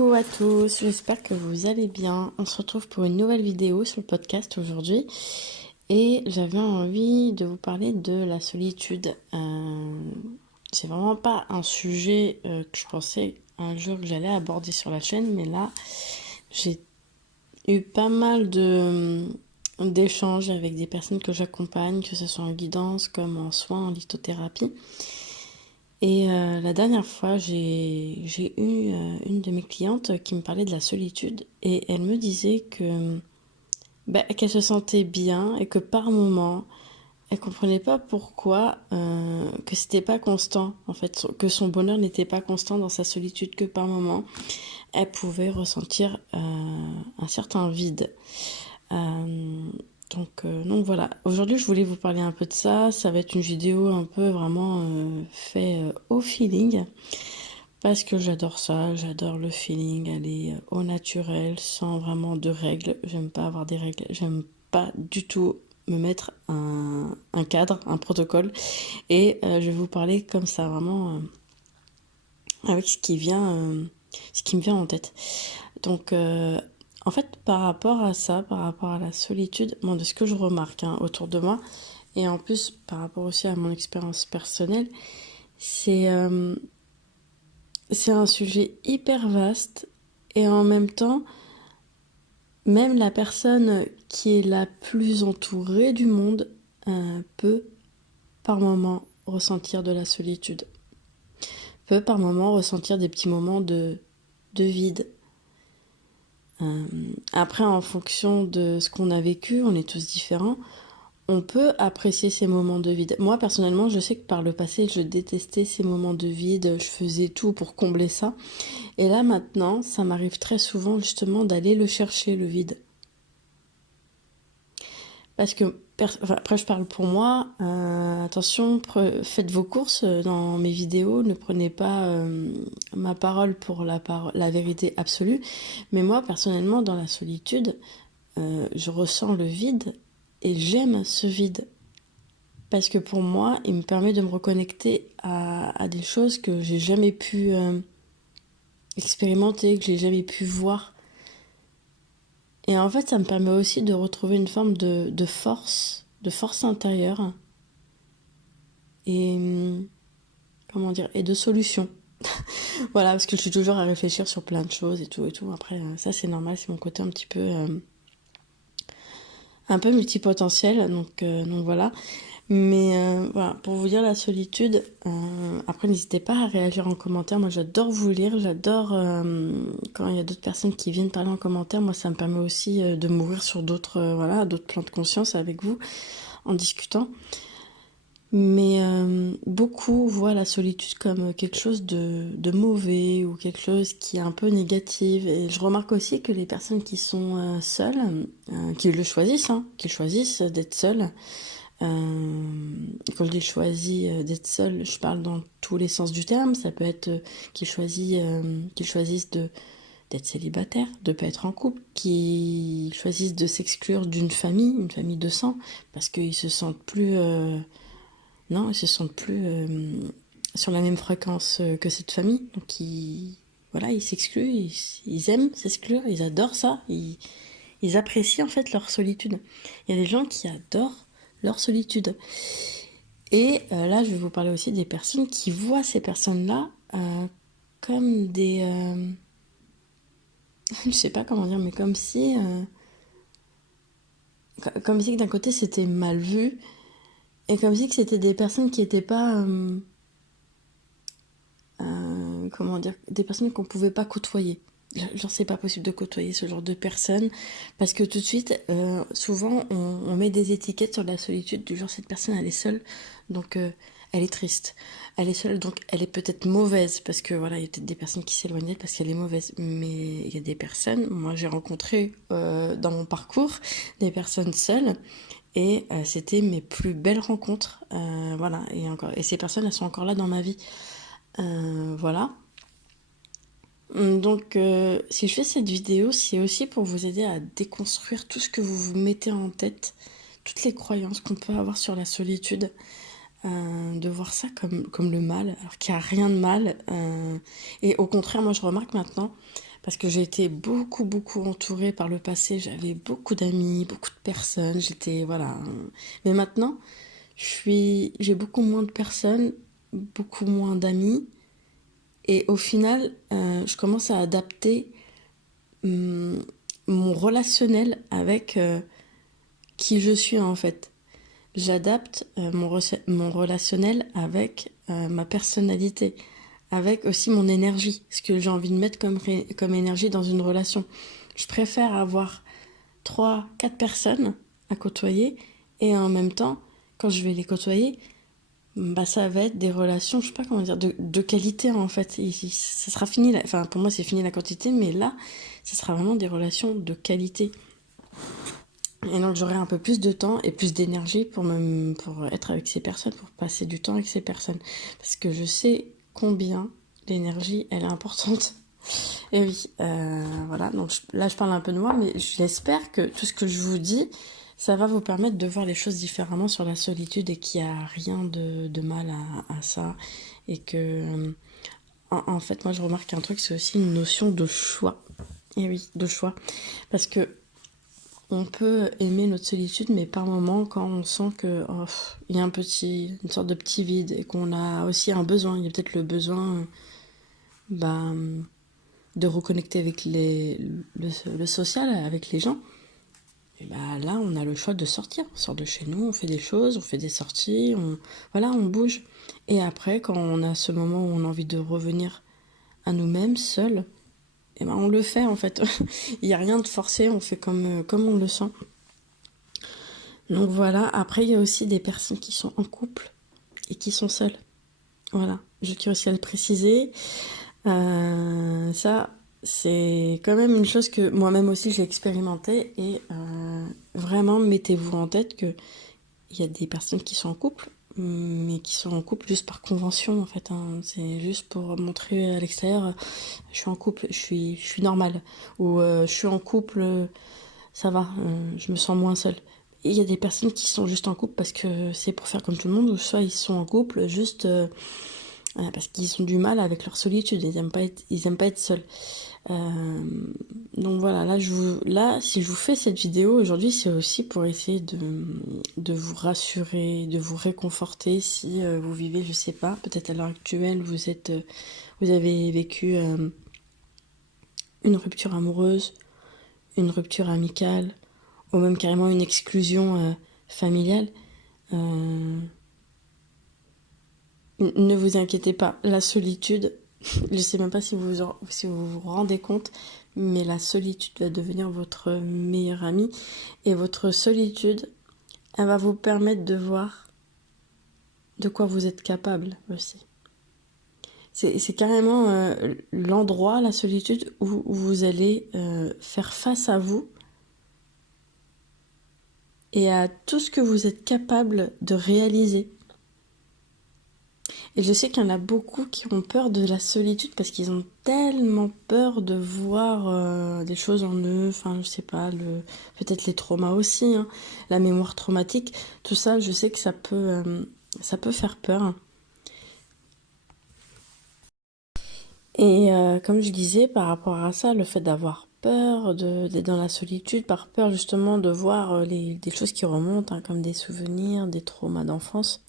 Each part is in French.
Coucou à tous, j'espère que vous allez bien. On se retrouve pour une nouvelle vidéo sur le podcast aujourd'hui et j'avais envie de vous parler de la solitude. C'est vraiment pas un sujet que je pensais un jour que j'allais aborder sur la chaîne, mais là j'ai eu pas mal d'échanges avec des personnes que j'accompagne, que ce soit en guidance comme en soins, en lithothérapie. Et la dernière fois, j'ai eu une de mes clientes qui me parlait de la solitude et elle me disait que qu'elle se sentait bien et que par moment, elle comprenait pas pourquoi que c'était pas constant en fait, que son bonheur n'était pas constant dans sa solitude, que par moment, elle pouvait ressentir un certain vide. Euh, donc voilà, aujourd'hui je voulais vous parler un peu de ça. Ça va être une vidéo un peu vraiment fait au feeling parce que j'adore ça, j'adore le feeling, aller au naturel sans vraiment de règles. J'aime pas avoir des règles, j'aime pas du tout me mettre un cadre, un protocole et je vais vous parler comme ça vraiment avec ce qui me vient en tête. Donc en fait, par rapport à ça, par rapport à la solitude, bon, de ce que je remarque autour de moi, et en plus par rapport aussi à mon expérience personnelle, c'est c'est un sujet hyper vaste, et en même temps, même la personne qui est la plus entourée du monde peut par moment ressentir de la solitude, peut par moment ressentir des petits moments de vide. Après, en fonction de ce qu'on a vécu, on est tous différents. On peut apprécier ces moments de vide. Moi, personnellement, je sais que par le passé, je détestais ces moments de vide. Je faisais tout pour combler ça. Et là, maintenant, ça m'arrive très souvent, justement, d'aller le chercher, le vide. Parce que, enfin, après, je parle pour moi. Attention, faites vos courses dans mes vidéos. Ne prenez pas ma parole pour la vérité absolue. Mais moi, personnellement, dans la solitude, je ressens le vide et j'aime ce vide. Parce que pour moi, il me permet de me reconnecter à des choses que j'ai jamais pu expérimenter, que j'ai jamais pu voir. Et en fait, ça me permet aussi de retrouver une forme de force intérieure et comment dire, et de solution. Voilà, parce que je suis toujours à réfléchir sur plein de choses et tout et tout. Après, ça c'est normal, c'est mon côté un peu multipotentiel, donc voilà. Mais voilà, pour vous dire la solitude, après n'hésitez pas à réagir en commentaire. Moi j'adore vous lire, j'adore quand il y a d'autres personnes qui viennent parler en commentaire. Moi ça me permet aussi de m'ouvrir sur voilà, d'autres plans de conscience avec vous en discutant. Mais beaucoup voient la solitude comme quelque chose de mauvais ou quelque chose qui est un peu négatif. Et je remarque aussi que les personnes qui sont seules, qui le choisissent, qui choisissent d'être seules, quand je dis d'être seul, je parle dans tous les sens du terme. Ça peut être qu'ils choisissent d'être célibataire, de pas être en couple, qu'ils choisissent de s'exclure d'une famille, une famille de sang, parce qu'ils se sentent plus, non, ils se sentent plus sur la même fréquence que cette famille. Donc voilà, ils s'excluent, ils aiment s'exclure, ils adorent ça, ils apprécient en fait leur solitude. Il y a des gens qui adorent leur solitude. Et là, je vais vous parler aussi des personnes qui voient ces personnes-là comme des... je sais pas comment dire, mais comme si d'un côté c'était mal vu, et comme si que c'était des personnes qui n'étaient pas... comment dire, des personnes qu'on pouvait pas côtoyer. Genre c'est pas possible de côtoyer ce genre de personnes parce que tout de suite souvent on met des étiquettes sur la solitude du genre cette personne elle est seule donc elle est triste, elle est seule donc elle est peut-être mauvaise parce que voilà il y a peut-être des personnes qui s'éloignent d'elle parce qu'elle est mauvaise, mais il y a des personnes, moi j'ai rencontré dans mon parcours des personnes seules et c'était mes plus belles rencontres, voilà, et ces personnes elles sont encore là dans ma vie, voilà. Donc, si je fais cette vidéo, c'est aussi pour vous aider à déconstruire tout ce que vous vous mettez en tête, toutes les croyances qu'on peut avoir sur la solitude. de voir ça comme le mal, alors qu'il n'y a rien de mal. Et au contraire, moi je remarque maintenant, parce que j'ai été beaucoup entourée par le passé, j'avais beaucoup d'amis, beaucoup de personnes, j'étais, voilà. Mais maintenant, j'ai beaucoup moins de personnes, beaucoup moins d'amis, et au final, je commence à adapter hum, mon relationnel avec qui je suis en fait. J'adapte mon relationnel avec ma personnalité, avec aussi mon énergie, ce que j'ai envie de mettre comme énergie dans une relation. Je préfère avoir 3, 4 personnes à côtoyer et en même temps, quand je vais les côtoyer, bah ça va être des relations, je sais pas comment dire, de qualité en fait. Ça sera fini, enfin pour moi c'est fini la quantité, mais là, ça sera vraiment des relations de qualité. Et donc j'aurai un peu plus de temps et plus d'énergie pour être avec ces personnes, pour passer du temps avec ces personnes. Parce que je sais combien l'énergie, elle est importante. Et oui, voilà, donc là je parle un peu de moi, mais j'espère que tout ce que je vous dis, ça va vous permettre de voir les choses différemment sur la solitude et qu'il n'y a rien de mal à ça. Et que, en fait, moi je remarque un truc, c'est aussi une notion de choix. Et oui, de choix. Parce que on peut aimer notre solitude, mais par moments, quand on sent que il y a une sorte de petit vide et qu'on a aussi un besoin, il y a peut-être le besoin bah, de reconnecter avec le social, avec les gens. Et bah là, on a le choix de sortir. On sort de chez nous, on fait des choses, on fait des sorties, voilà, on bouge. Et après, quand on a ce moment où on a envie de revenir à nous-mêmes, seuls, et ben on le fait en fait. Il n'y a rien de forcé, on fait comme on le sent. Donc voilà, après il y a aussi des personnes qui sont en couple et qui sont seules. Voilà, je tiens aussi à le préciser. Ça, c'est quand même une chose que moi-même aussi j'ai expérimenté et vraiment mettez-vous en tête que il y a des personnes qui sont en couple, mais qui sont en couple juste par convention en fait. Hein. C'est juste pour montrer à l'extérieur, je suis en couple, je suis normale. Ou je suis en couple, ça va, je me sens moins seule. Et il y a des personnes qui sont juste en couple parce que c'est pour faire comme tout le monde, ou soit ils sont en couple juste parce qu'ils ont du mal avec leur solitude, ils aiment pas être seuls. Euh, donc voilà, là, si je vous fais cette vidéo aujourd'hui, c'est aussi pour essayer de vous rassurer, de vous réconforter si vous vivez, je sais pas, peut-être à l'heure actuelle, vous avez vécu une rupture amoureuse, une rupture amicale, ou même carrément une exclusion familiale. Euh, Ne vous inquiétez pas, la solitude, je sais même pas si vous vous rendez compte, mais la solitude va devenir votre meilleure amie et votre solitude, elle va vous permettre de voir de quoi vous êtes capable aussi. C'est carrément l'endroit, la solitude, où vous allez faire face à vous et à tout ce que vous êtes capable de réaliser. Et je sais qu'il y en a beaucoup qui ont peur de la solitude parce qu'ils ont tellement peur de voir des choses en eux, enfin je sais pas, peut-être les traumas aussi, hein, la mémoire traumatique, tout ça, je sais que ça peut faire peur. Et comme je disais, par rapport à ça, le fait d'avoir peur d'être dans la solitude, par peur justement de voir des choses qui remontent, hein, comme des souvenirs, des traumas d'enfance.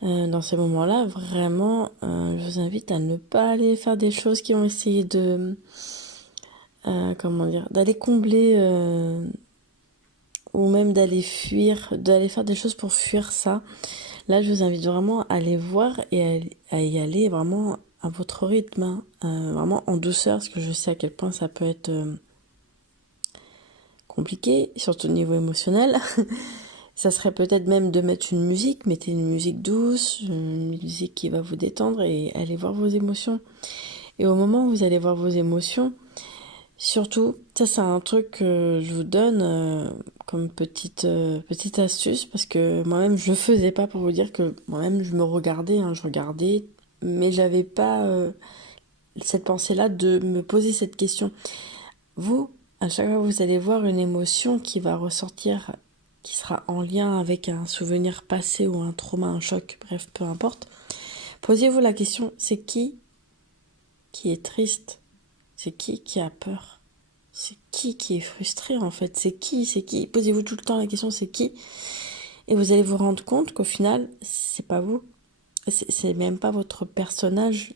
Dans ces moments-là, vraiment, je vous invite à ne pas aller faire des choses qui vont essayer comment dire, d'aller combler ou même d'aller fuir, d'aller faire des choses pour fuir ça. Là, je vous invite vraiment à aller voir et à y aller vraiment à votre rythme, hein, vraiment en douceur, parce que je sais à quel point ça peut être compliqué, surtout au niveau émotionnel. Ça serait peut-être même de mettre une musique, mettez une musique douce, une musique qui va vous détendre et allez voir vos émotions. Et au moment où vous allez voir vos émotions, surtout, ça c'est un truc que je vous donne comme petite astuce, parce que moi-même je le faisais pas, pour vous dire que moi-même je me regardais, hein, je regardais, mais j'avais pas cette pensée-là de me poser cette question. Vous, à chaque fois que vous allez voir une émotion qui va ressortir qui sera en lien avec un souvenir passé ou un trauma, un choc, bref, peu importe. Posez-vous la question, c'est qui est triste? C'est qui a peur? C'est qui est frustré en fait? C'est qui? Posez-vous tout le temps la question, c'est qui? Et vous allez vous rendre compte qu'au final, c'est pas vous. C'est même pas votre personnage.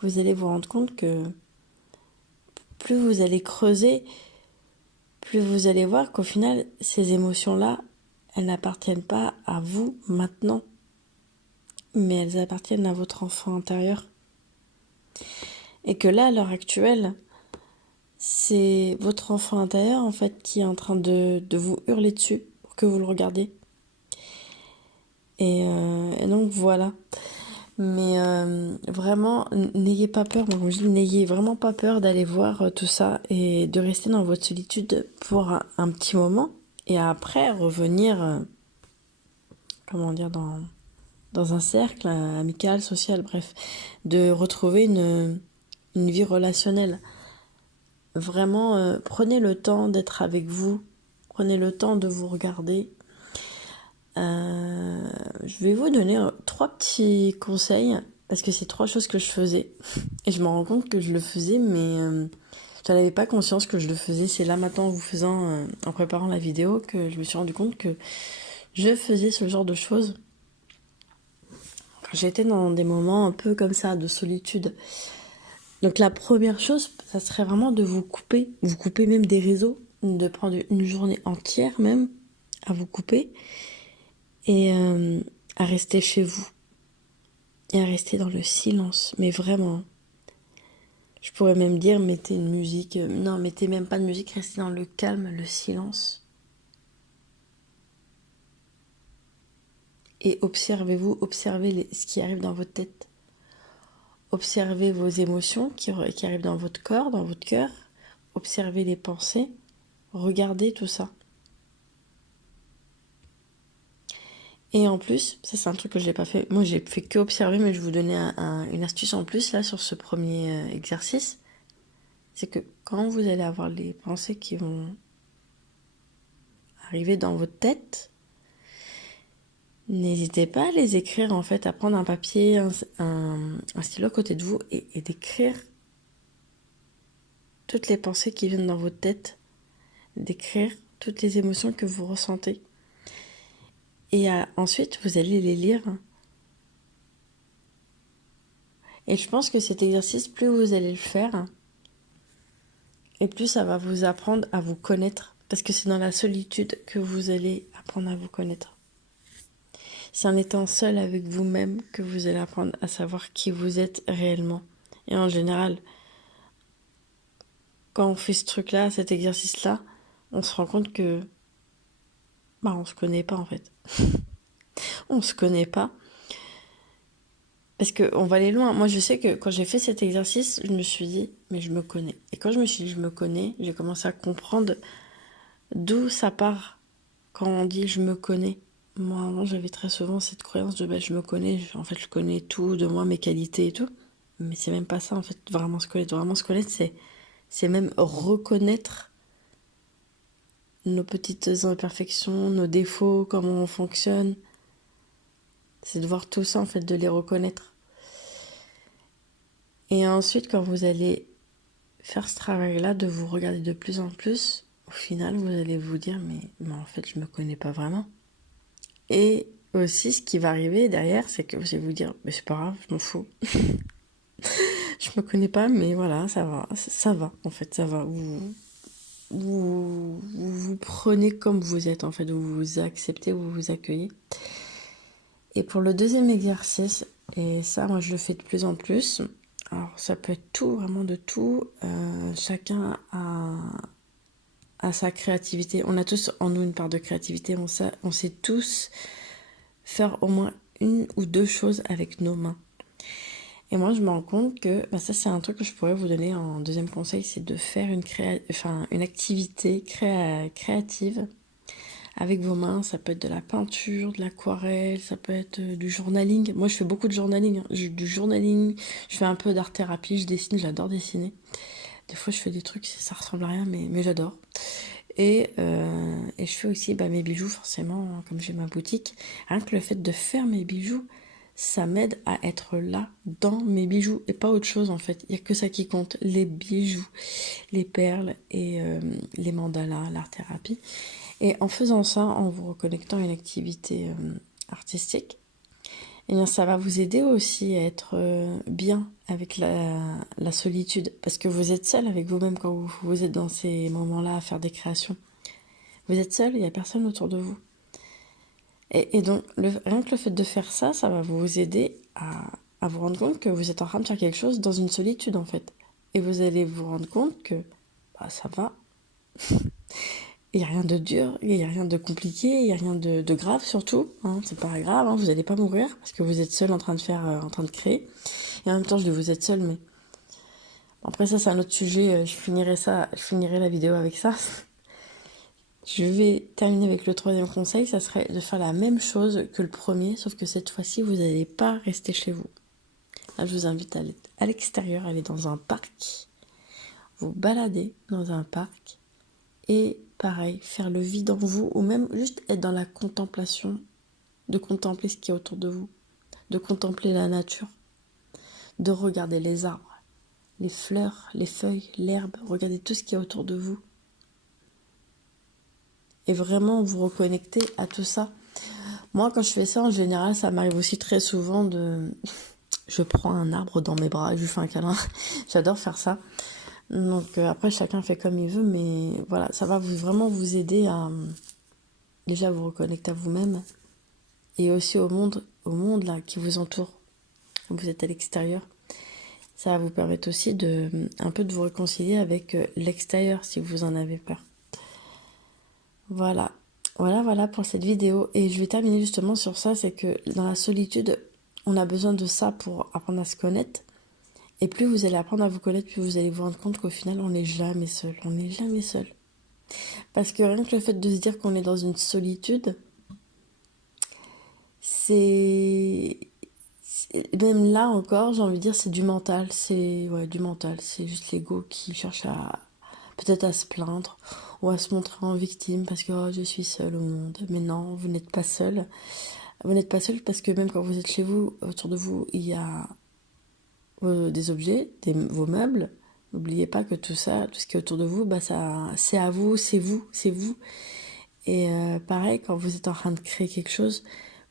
Vous allez vous rendre compte que plus vous allez creuser, plus vous allez voir qu'au final, ces émotions-là, elles n'appartiennent pas à vous maintenant, mais elles appartiennent à votre enfant intérieur. Et que là, à l'heure actuelle, c'est votre enfant intérieur, en fait, qui est en train de vous hurler dessus pour que vous le regardiez. Et donc, voilà. Mais vraiment, n'ayez pas peur, moi je dis, n'ayez vraiment pas peur d'aller voir tout ça et de rester dans votre solitude pour un petit moment et après revenir, comment dire, dans un cercle amical, social, bref, de retrouver une vie relationnelle. Vraiment, prenez le temps d'être avec vous, prenez le temps de vous regarder. Je vais vous donner 3 petits conseils parce que c'est 3 choses que je faisais et je me rends compte que je le faisais mais je n'avais pas conscience que je le faisais. C'est là maintenant en vous faisant, en préparant la vidéo que je me suis rendu compte que je faisais ce genre de choses quand j'étais dans des moments un peu comme ça de solitude. Donc la première chose, ça serait vraiment de vous couper même des réseaux, de prendre une journée entière même à vous couper et à rester chez vous et à rester dans le silence, mais vraiment. Je pourrais même dire mettez une musique, non mettez même pas de musique, restez dans le calme, le silence. Et observez-vous, observez ce qui arrive dans votre tête. Observez vos émotions qui arrivent dans votre corps, dans votre cœur. Observez les pensées. Regardez tout ça. Et en plus, ça c'est un truc que je n'ai pas fait. Moi j'ai fait que observer, mais je vais vous donner une astuce en plus là sur ce premier exercice. C'est que quand vous allez avoir les pensées qui vont arriver dans votre tête, n'hésitez pas à les écrire en fait, à prendre un papier, un stylo à côté de vous et d'écrire toutes les pensées qui viennent dans votre tête, d'écrire toutes les émotions que vous ressentez. Et ensuite, vous allez les lire. Et je pense que cet exercice, plus vous allez le faire, et plus ça va vous apprendre à vous connaître. Parce que c'est dans la solitude que vous allez apprendre à vous connaître. C'est en étant seul avec vous-même que vous allez apprendre à savoir qui vous êtes réellement. Et en général, quand on fait ce truc-là, cet exercice-là, on se rend compte que on se connaît pas en fait. On se connaît pas. Parce qu'on va aller loin. Moi, je sais que quand j'ai fait cet exercice, je me suis dit, mais je me connais. Et quand je me suis dit, je me connais, j'ai commencé à comprendre d'où ça part quand on dit je me connais. Moi, avant, j'avais très souvent cette croyance de je me connais. En fait, je connais tout de moi, mes qualités et tout. Mais c'est même pas ça, en fait, vraiment se connaître. Vraiment se connaître, c'est même reconnaître nos petites imperfections, nos défauts, comment on fonctionne. C'est de voir tout ça, en fait, de les reconnaître. Et ensuite, quand vous allez faire ce travail-là, de vous regarder de plus en plus, au final, vous allez vous dire, mais en fait, je me connais pas vraiment. Et aussi, ce qui va arriver derrière, c'est que vous allez vous dire, mais c'est pas grave, je m'en fous. Je me connais pas, mais voilà, ça va, en fait, ça va. Vous prenez comme vous êtes, en fait, vous vous acceptez, vous vous accueillez. Et pour le deuxième exercice, et ça, moi, je le fais de plus en plus. Alors, ça peut être tout, vraiment de tout. Chacun a sa créativité. On a tous en nous une part de créativité. On sait tous faire au moins 1 ou 2 choses avec nos mains. Et moi, je me rends compte que ça, c'est un truc que je pourrais vous donner en deuxième conseil, c'est de faire une activité créative avec vos mains. Ça peut être de la peinture, de l'aquarelle, ça peut être du journaling. Moi, je fais beaucoup de journaling. Du journaling, je fais un peu d'art-thérapie, je dessine, j'adore dessiner. Des fois, je fais des trucs, ça ressemble à rien, mais j'adore. Et je fais aussi mes bijoux, forcément, comme j'ai ma boutique. Rien que le fait de faire mes bijoux, ça m'aide à être là, dans mes bijoux, et pas autre chose en fait. Il n'y a que ça qui compte, les bijoux, les perles et les mandalas, l'art-thérapie. Et en faisant ça, en vous reconnectant à une activité artistique, eh bien, ça va vous aider aussi à être bien avec la solitude. Parce que vous êtes seul avec vous-même quand vous êtes dans ces moments-là à faire des créations. Vous êtes seul, il n'y a personne autour de vous. Et donc, rien que le fait de faire ça, ça va vous aider à vous rendre compte que vous êtes en train de faire quelque chose dans une solitude, en fait. Et vous allez vous rendre compte que ça va. Il n'y a rien de dur, il n'y a rien de compliqué, il n'y a rien de grave surtout. Hein, c'est pas grave, hein, vous n'allez pas mourir parce que vous êtes seul en train de faire, en train de créer. Et en même temps, je dis vous êtes seul, mais après ça, c'est un autre sujet. Je finirai la vidéo avec ça. Je vais terminer avec le troisième conseil, ça serait de faire la même chose que le premier, sauf que cette fois-ci, vous n'allez pas rester chez vous. Là, je vous invite à aller à l'extérieur, aller dans un parc, vous balader dans un parc, et pareil, faire le vide en vous, ou même juste être dans la contemplation, de contempler ce qui est autour de vous, de contempler la nature, de regarder les arbres, les fleurs, les feuilles, l'herbe, regardez tout ce qui est autour de vous. Et vraiment vous reconnecter à tout ça. Moi, quand je fais ça, en général, ça m'arrive aussi très souvent de... Je prends un arbre dans mes bras et je lui fais un câlin. J'adore faire ça. Donc après, chacun fait comme il veut, mais voilà, ça va vraiment vous aider à déjà vous reconnecter à vous-même et aussi au monde là qui vous entoure. Vous êtes à l'extérieur. Ça va vous permettre aussi un peu de vous réconcilier avec l'extérieur si vous en avez peur. Voilà. Voilà pour cette vidéo. Et je vais terminer justement sur ça, c'est que dans la solitude, on a besoin de ça pour apprendre à se connaître. Et plus vous allez apprendre à vous connaître, plus vous allez vous rendre compte qu'au final, on n'est jamais seul. On n'est jamais seul. Parce que rien que le fait de se dire qu'on est dans une solitude, c'est... Même là encore, j'ai envie de dire, c'est du mental. C'est du mental. C'est juste l'ego qui cherche à peut-être à se plaindre ou à se montrer en victime parce que je suis seule au monde. Mais non, vous n'êtes pas seul. Vous n'êtes pas seul parce que même quand vous êtes chez vous, autour de vous, il y a des objets, vos meubles. N'oubliez pas que tout ça, tout ce qui est autour de vous, c'est à vous, c'est vous, c'est vous. Et pareil, quand vous êtes en train de créer quelque chose,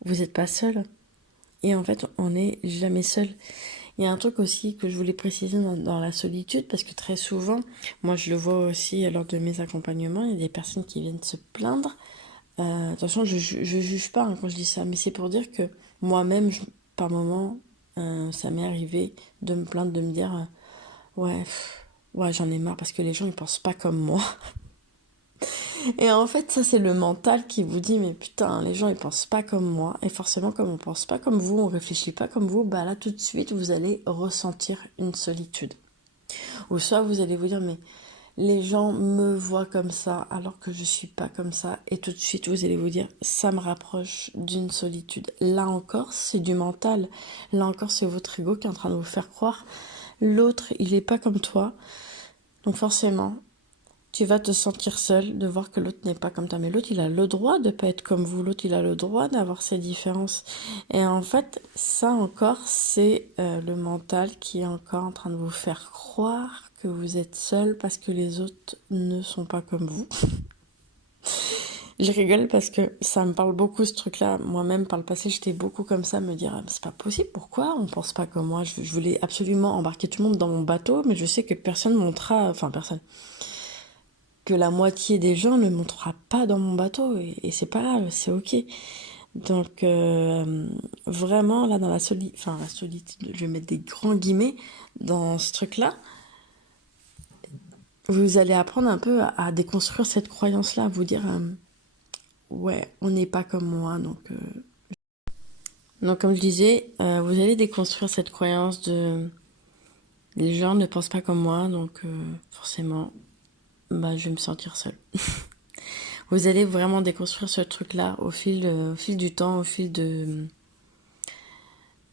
vous n'êtes pas seul. Et en fait, on n'est jamais seul. Il y a un truc aussi que je voulais préciser dans la solitude, parce que très souvent, moi je le vois aussi lors de mes accompagnements, il y a des personnes qui viennent se plaindre. Attention, je juge pas quand je dis ça, mais c'est pour dire que moi-même, par moment, ça m'est arrivé de me plaindre, de me dire ouais, j'en ai marre parce que les gens ils pensent pas comme moi. Et en fait, ça c'est le mental qui vous dit mais putain, les gens ils pensent pas comme moi. Et forcément, comme on pense pas comme vous, on réfléchit pas comme vous, là tout de suite vous allez ressentir une solitude. Ou soit vous allez vous dire mais les gens me voient comme ça alors que je suis pas comme ça, et tout de suite vous allez vous dire ça me rapproche d'une solitude. Là encore c'est du mental, là encore c'est votre ego qui est en train de vous faire croire l'autre il est pas comme toi, donc forcément tu vas te sentir seul de voir que l'autre n'est pas comme toi. Mais l'autre il a le droit de pas être comme vous, l'autre il a le droit d'avoir ses différences. Et en fait ça encore c'est le mental qui est encore en train de vous faire croire que vous êtes seul parce que les autres ne sont pas comme vous. Je rigole parce que ça me parle beaucoup ce truc-là. Moi-même, par le passé, j'étais beaucoup comme ça, me dire, ah, mais c'est pas possible, pourquoi on pense pas comme moi? Je voulais absolument embarquer tout le monde dans mon bateau, mais je sais que personne montera, enfin personne, que la moitié des gens ne montera pas dans mon bateau, et c'est pas grave, c'est ok. Donc vraiment, là, dans la solitude, je vais mettre des grands guillemets dans ce truc-là, vous allez apprendre un peu à déconstruire cette croyance-là, à vous dire ouais, on n'est pas comme moi, donc comme je disais, vous allez déconstruire cette croyance de les gens ne pensent pas comme moi, donc forcément, je vais me sentir seule. Vous allez vraiment déconstruire ce truc-là au fil du temps, au fil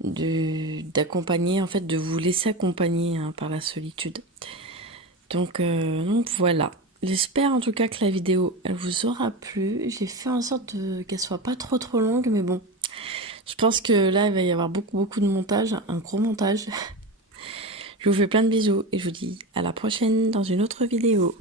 d'accompagner, en fait, de vous laisser accompagner par la solitude. Donc voilà. J'espère en tout cas que la vidéo, elle vous aura plu. J'ai fait en sorte qu'elle soit pas trop longue, mais bon. Je pense que là, il va y avoir beaucoup de montage, un gros montage. Je vous fais plein de bisous et je vous dis à la prochaine dans une autre vidéo.